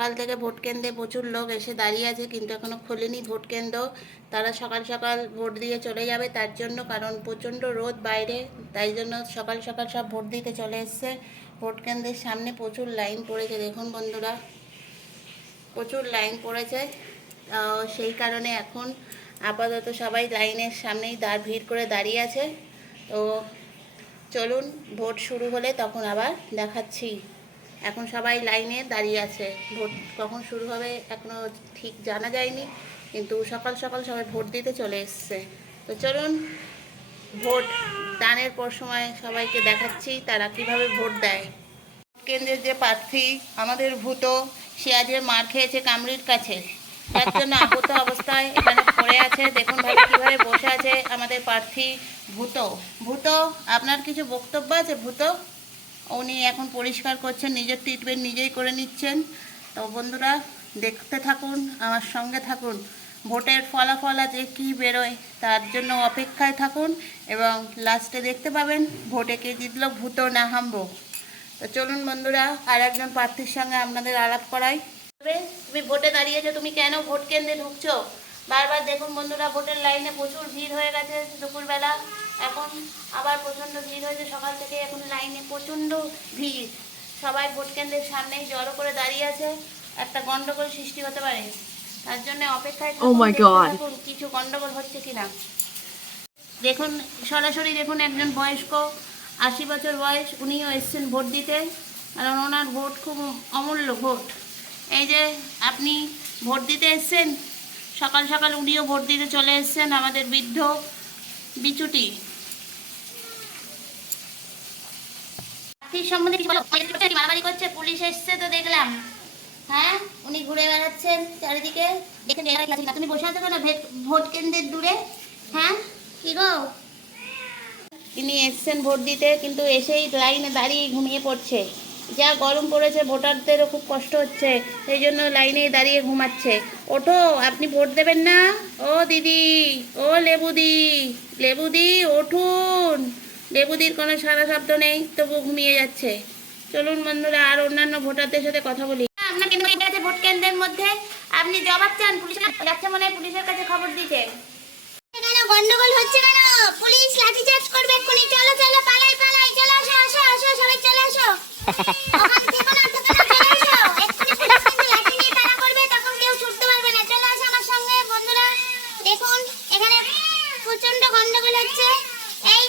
সকাল থেকে ভোট কেন্দ্রে প্রচুর লোক এসে দাঁড়িয়ে আছে, কিন্তু এখনও খোলেনি ভোট কেন্দ্র। তারা সকাল সকাল ভোট দিয়ে চলে যাবে তার জন্য, কারণ প্রচণ্ড রোদ বাইরে, তাই জন্য সকাল সকাল সব ভোট দিতে চলে এসছে। ভোট কেন্দ্রের সামনে প্রচুর লাইন পড়েছে, দেখুন বন্ধুরা। প্রচুর লাইন পড়েছে। সেই কারণে এখন আপাতত সবাই লাইনের সামনেই দাঁড় ভিড় করে দাঁড়িয়ে আছে। তো চলুন, ভোট শুরু হলে তখন আবার দেখাচ্ছি। এখন সবাই লাইনে দাঁড়িয়ে আছে। ভোট কখন শুরু হবে এখনও ঠিক জানা যায়নি, কিন্তু সকাল সকাল সবাই ভোট দিতে চলে এসছে। তো চলুন, ভোট দানের পর সময় সবাইকে দেখাচ্ছি তারা কীভাবে ভোট দেয়। কেন্দ্রের যে প্রার্থী, আমাদের ভূত, সে আজকে মার খেয়েছে কামড়ির কাছে। তার জন্য আহত অবস্থায় এখানে পড়ে আছে। দেখুন ভাই, কীভাবে বসে আছে আমাদের প্রার্থী ভূত। ভূত, আপনার কিছু বক্তব্য আছে ভূত? উনি এখন পরিষ্কার করছেন, নিজের ট্রিটমেন্ট নিজেই করে নিচ্ছেন। তো বন্ধুরা, দেখতে থাকুন, আমার সঙ্গে থাকুন। ভোটের ফলাফল আজকে কী বেরোয়, তার জন্য অপেক্ষায় থাকুন এবং লাস্টে দেখতে পাবেন, ভোটে কে জিতলো, ভূত না হামবো। তো চলুন বন্ধুরা, আর একজন প্রার্থীর সঙ্গে আপনাদের আলাপ করাই। তুমি ভোটে দাঁড়িয়েছো, তুমি কেন ভোট কেন্দ্রে ঢুকছো? বারবার দেখুন বন্ধুরা, ভোটের লাইনে প্রচুর ভিড় হয়ে গেছে দুপুরবেলা। এখন আবার প্রচণ্ড ভিড় হয়েছে। সকাল থেকে এখন লাইনে প্রচণ্ড ভিড়। সবাই ভোট কেন্দ্রের সামনেই জড়ো করে দাঁড়িয়ে আছে। একটা গন্ডগোল সৃষ্টি হতে পারে। তার জন্য অপেক্ষায় থাকুন, Oh কিছু গন্ডগোল হচ্ছে কিনা। দেখুন সরাসরি দেখুন একজন বয়স্ক আশি বছর বয়স উনিও এসছেন ভোট দিতে। কারণ ওনার ভোট খুব অমূল্য ভোট। এই যে আপনি ভোট দিতে এসছেন সকাল সকাল উনিও ভোট দিতে চলে এসছেন আমাদের বৃদ্ধ বিচুটি। প্রার্থীর সম্বন্ধে কিছু বলো? মারামারি করছে? পুলিশ এসছে তো দেখলাম। হ্যাঁ? উনি ঘুরে বেড়াচ্ছেন চারিদিকে। তুমি বসে আছো ভেট- ভোট কেন্দ্রের দূরে। হ্যাঁ? কি গো? তিনি এসছেন ভোট দিতে, কিন্তু এসেই লাইনে দাঁড়িয়ে ঘুমিয়ে পড়ছে। যা গরম পড়েছে, ভোটারদেরও খুব কষ্ট হচ্ছে। সেই জন্য লাইনে দাঁড়িয়ে ঘুমাচ্ছে। ওঠো, আপনি ভোট দেবেন না? ও দিদি, ও লেবুদি। লেবুদি উঠুন লেবুদির কোনো সারা শব্দ নেই তবু ঘুমিয়ে যাচ্ছে। চলুন বন্ধুরা আর অন্যান্য ভোটারদের সাথে কথা বলি। আপনার কেন্দ্র এটা আছে ভোট কেন্দ্রের মধ্যে। আপনি জবাব চান পুলিশের যাচ্ছে মনে হয় পুলিশের কাছে খবর দিতে। কেন গন্ডগোল হচ্ছে কেন? পুলিশ লাঠি চার্জ করবে এক্ষুনি। চলো চলো পালাই পালাই চলে আসো আসো আসো সবাই চলে আসো ওখানে থেকো না থেকো না চলে আসো এক্ষুনি পুলিশ কিন্তু লাঠি নিয়ে তাড়া করবে তখন কেউ ছুটতে পারবে না চলে আসো আমার সঙ্গে বন্ধুরা দেখুন এখানে প্রচণ্ড গন্ডগোল হচ্ছে এই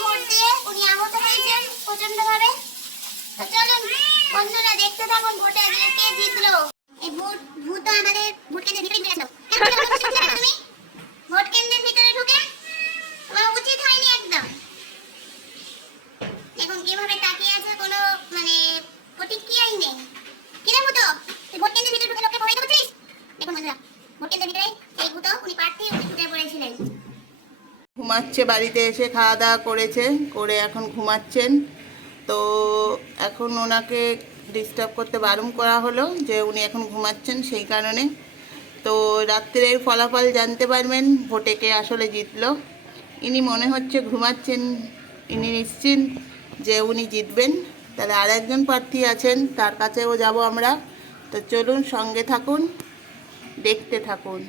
ভোট আহত হয়েছেন প্রচণ্ড ভাবে তো চলুন বন্ধুরা দেখতে থাকুন ভোটে জিতলো এই ভোট ভূত আমাদের ভোট কেন্দ্রের ভিতরে ঢুকে ভোট কেন্দ্রের ভিতরে ঢুকে? তোমার উচিত হয়নি একদম। তাকিয়ে আছে, কোনো মানে প্রতিক্রিয়াই নেই। ভিতরে ঢুকে দেখুন বন্ধুরা ভিতরে এই উনি উনি পড়েছিলেন। ঘুমাচ্ছে বাড়িতে এসে, খাওয়া দাওয়া করেছে, করে এখন ঘুমাচ্ছেন। তো এখন ওনাকে ডিস্টার্ব করতে বারণ করা হলো যে উনি এখন ঘুমাচ্ছেন সেই কারণে। তো রাত্রের ফলাফল জানতে পারবেন, ভোটে কে আসলে জিতলো। ইনি মনে হচ্ছে ঘুমাচ্ছেন, ইনি নিশ্চিন্ত। যে উনি জিতবেন, তাহলে আর একজন প্রার্থী আছেন, তার কাছেও যাব আমরা। তো চলুন সঙ্গে থাকুন, দেখতে থাকুন।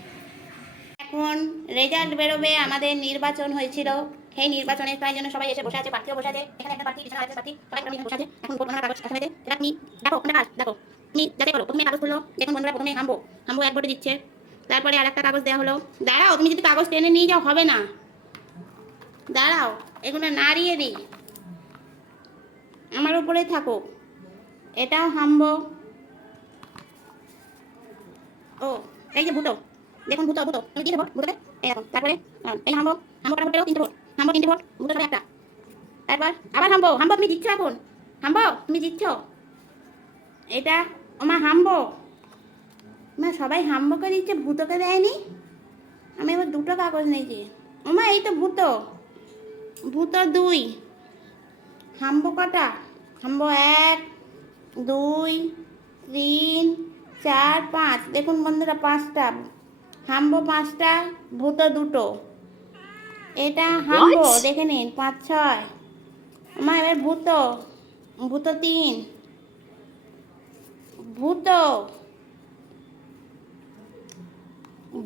এখন রেজাল্ট বেরোবে, আমাদের নির্বাচন হয়েছিল। সেই নির্বাচনের প্রায় জন্য সবাই এসে বসে আছে, প্রার্থীও বসে আছে। এখানে একটা প্রার্থী পিছনে আরেকটা প্রার্থী, সবাই একটা বসে আছে। এখন ভোট গণনার কাগজ হয়েছে এটা আপনি দেখো কোনটা কাজ, দেখো। তুমি যাতে করো, প্রথমে কাগজ তুললো দেখুন বন্ধুরা, প্রথমে হাম্বো। হাম্বো এক ভোটে দিচ্ছে। তারপরে আর একটা কাগজ দেওয়া হলো। দাঁড়াও, তুমি যদি কাগজ টেনে নিয়ে যাও, হবে না। দাঁড়াও এগুলো নাড়িয়ে দিই আমার উপরেই থাকো এটাও হাম্বো। ও, এই যে ভূতো। দেখুন ভূত ভূত তুমি দিলে ভোট এই দেখো, তারপরে এই হাম্বো। হাম্বো কাটা ভোট তিনটে ভোট হাম্বো তিনটে ভোট ভূত একটা। তারপর আবার হাম্বো। হাম্বো, তুমি জিতছো এখন। হাম্বো, তুমি জিতছো। এটা ওমা হাম্বো। মা সবাই হাম্বোকে দিচ্ছে, ভূতকে দেয়নি? আমি এবার দুটো কাগজ নিয়েছি। ওমা, এই তো ভূত। ভূত দুই। হাম্বো কটা? হাম্বো এক দুই তিন চার পাঁচ। দেখুন বন্ধুরা পাঁচটা। হাম্বো পাঁচটা ভূতো দুটো। এটা হাম্বো দেখে নিন পাঁচ ছয়। আমার এবার ভূত। ভূত তিন। ভূত।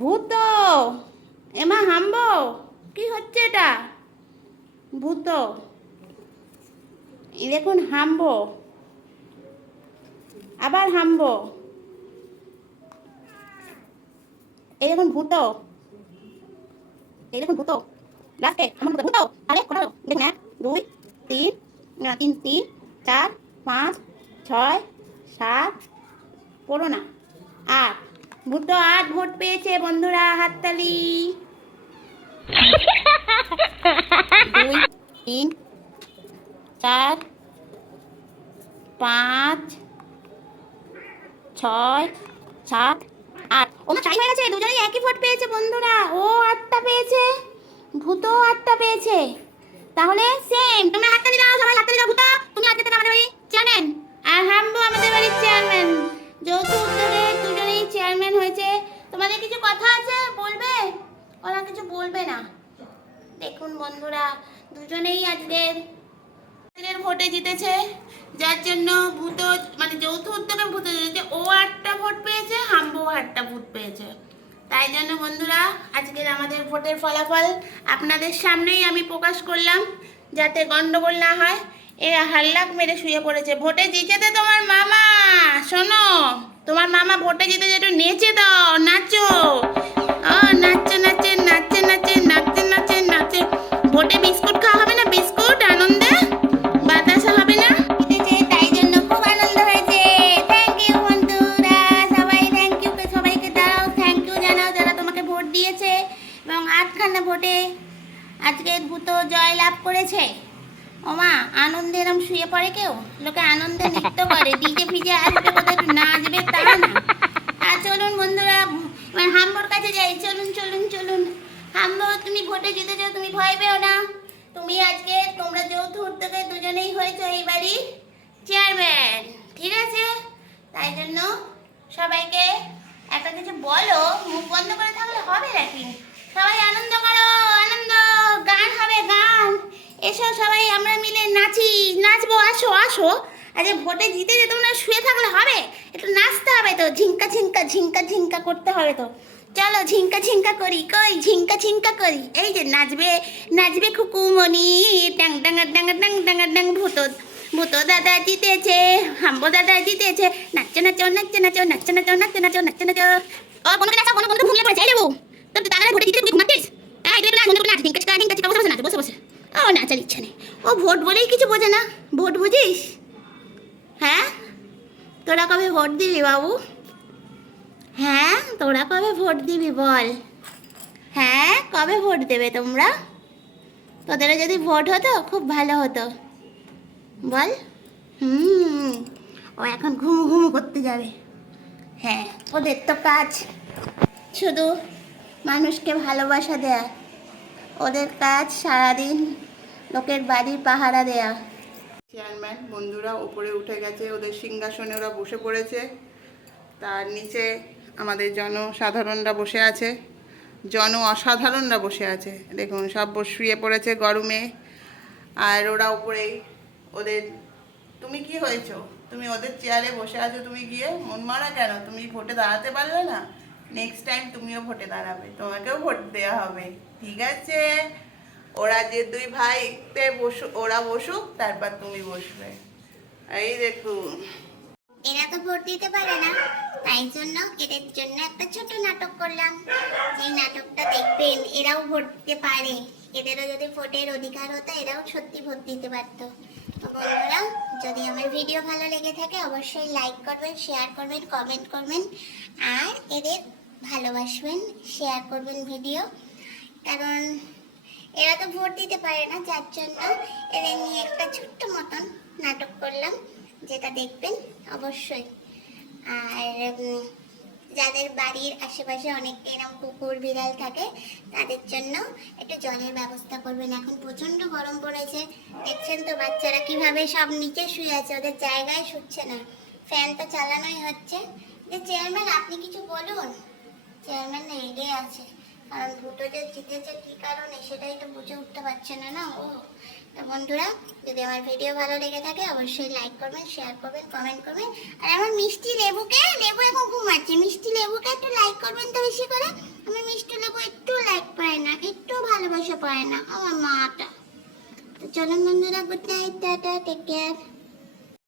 ভূত। এমা হাম্বো কি হচ্ছে এটা? ভূত। দেখুন হাম্বো। আবার হাম্বো। এই দেখুন ভূত। এই দেখুন ভূত। লাস্টে আমার ভূত। আরে হলো? দেখুন এক দুই তিন না তিন তিন চার পাঁচ ছয় সাত পড়ো না আট। ভূত আট ভোট পেয়েছে বন্ধুরা হাততালি। দুই তিন চার, পাঁচ, ছয়, সাত, আট। ও টাইম হয়ে গেছে। দুজনেই একই ভোট পেয়েছে, বন্ধুরা। ও আটটা পেয়েছে ভূত আটটা পেয়েছে। তাহলে সেম তোমরা হাততালি দাও, সবাই হাততালি দাও, ভূত। তাই জন্য বন্ধুরা, আজকের আমাদের ভোটের ফলাফল আপনাদের সামনেই আমি প্রকাশ করলাম, যাতে গণ্ডগোল না হয়। এরা হাল্লাক মেরে শুয়ে পড়েছে। ভোটে জিতেতে তোমার মামা। শোনো, তোমার মামা ভোটে জিতে একটু নেচে দাও, নাচো। ও নাচছে নাচে নাচে নাচে। আনন্দে এরম শুয়ে পড়ে কেউ? লোকে আনন্দে নৃত্য করে ডিজে ফিজে আসবে একটু নাচবে তা না। আর চলুন বন্ধুরা, এবার হাম্বর কাছে যাই। চলুন চলুন চলুন। হাম্বো তুমি ভোটে জিতেছো তুমি ভয় পেও না। তুমি আজকে তোমরা যৌথ উদ্যোগে দুজনেই হয়েছো এই বাড়ির চেয়ারম্যান ঠিক আছে? তাই জন্য সবাইকে একটা কিছু বলো, মুখ বন্ধ করে থাকলে হবে নাকি? সবাই আনন্দ করো, আনন্দ, গান হবে, গান। এসো সবাই, আমরা মিলে নাচি, নাচবো, আসো আসো। আজ ভোটে জিতে যে তোমরা শুয়ে থাকলে হবে? একটু নাচতে হবে তো, ঝিঙ্কা ঝিঙ্কা ঝিঙ্কা ঝিঙ্কা করতে হবে তো। চলো, ঝিঙ্কা ঝিঙ্কা করি, কই? ঝিঙ্কা ঝিঙ্কা করি। এই যে নাচবে নাচবে খুকুমণি। ডাং ডাঙ্গা ডাঙ্গা ডাং ডাঙ্গা ডাং, ভূত ভূত দাদা জিতেছে, হাম্বো দাদা জিতেছে। নাচো নাচো নাচো নাচো নাচো নাচো নাচো নাচো নাচো নাচো। ও কোনো নাচা কোনো কোনো ঘুমিয়ে পড়ে, যাই দেবো তোর দাদা ভোটে জিতে তুই ঘুমাচ্ছিস? এই তুই নাচ নাচ চিকা ঢিঙ্কা চিকা বসে বসে, নাচ, বসে বসে। ও নাচার ইচ্ছা নেই। ও ভোট বলেই কিছু বোঝে না। ভোট বুঝিস? হ্যাঁ? তোরা কবে ভোট দিবি বাবু? হ্যাঁ? তোরা কবে ভোট দিবি বল। হ্যাঁ? কবে ভোট দেবে তোমরা? তোদেরও যদি ভোট হতো, খুব ভালো হতো। বল। হুম। ও এখন ঘুমু ঘুমু করতে যাবে। হ্যাঁ ওদের তো কাজ। শুধু মানুষকে ভালোবাসা দেয়া। ওদের কাজ সারাদিন লোকের বাড়ির পাহারা দেয়া। চেয়ারম্যান, বন্ধুরা উপরে উঠে গেছে ওদের সিংহাসনে, ওরা বসে পড়েছে। তার নিচে আমাদের জনসাধারণরা বসে আছে। জন অসাধারণরা বসে আছে। দেখুন, সব শুয়ে পড়েছে গরমে। আর ওরা উপরেই ওদের, তুমি কি হয়েছো? তুমি ওদের চেয়ারে বসে আছো, তুমি গিয়ে মন মারা কেন? তুমি ভোটে দাঁড়াতে পারলে না? নেক্সট টাইম তুমিও ভোটে দাঁড়াবে। তোমাকেও ভোট দেওয়া হবে। ঠিক আছে? ওরা যে দুই ভাইতে বসু ওরা বসুক, তারপর তুমি বসবে। এই দেখুন। এরা তো ভোট দিতে পারে না, তাই জন্য এদের জন্য একটা ছোট নাটক করলাম। যে নাটকটা দেখবেন, এরাও ভোট দিতে পারে। এদেরও যদি ভোটের অধিকার হতো, এরাও সত্যি ভোট দিতে পারতো। বন্ধুরা, যদি আমার ভিডিও ভালো লেগে থাকে, অবশ্যই লাইক করবেন শেয়ার করবেন কমেন্ট করবেন, আর এদের ভালোবাসবেন শেয়ার করবেন ভিডিও কারণ এরা তো ভোট দিতে পারে না, যার জন্য এদের নিয়ে একটা ছোট্ট মতন নাটক করলাম, যেটা দেখবেন অবশ্যই। আর যাদের বাড়ির আশেপাশে অনেক এরকম কুকুর, বিড়াল থাকে, তাদের জন্য একটু জলের ব্যবস্থা করবেন। এখন প্রচণ্ড গরম পড়েছে, দেখছেন তো বাচ্চারা কীভাবে সব নিচে শুয়ে আছে, ওদের জায়গায় শুচ্ছে না। ফ্যান তো চালানোই হচ্ছে। যে চেয়ারম্যান, আপনি কিছু বলুন? চেয়ারম্যান রেগে আছে। কারণ ভুটো যে জিতেছে কি কারণে সেটাই তো বুঝে উঠতে পারছে না না? ও, তো বন্ধুরা, যদি আমার ভিডিও ভালো লেগে থাকে, অবশ্যই লাইক করবেন শেয়ার করবেন কমেন্ট করবেন। আর আমার মিষ্টি লেবুকে, লেবু এখন ঘুমাচ্ছে মিষ্টি লেবুকে একটু লাইক করবেন তো বেশি করে। আমার মিষ্টি লেবু একটু লাইক পায় না, একটু ভালোবাসা পায় না, আমার মাটা। তো চলুন বন্ধুরা good night ta-ta take care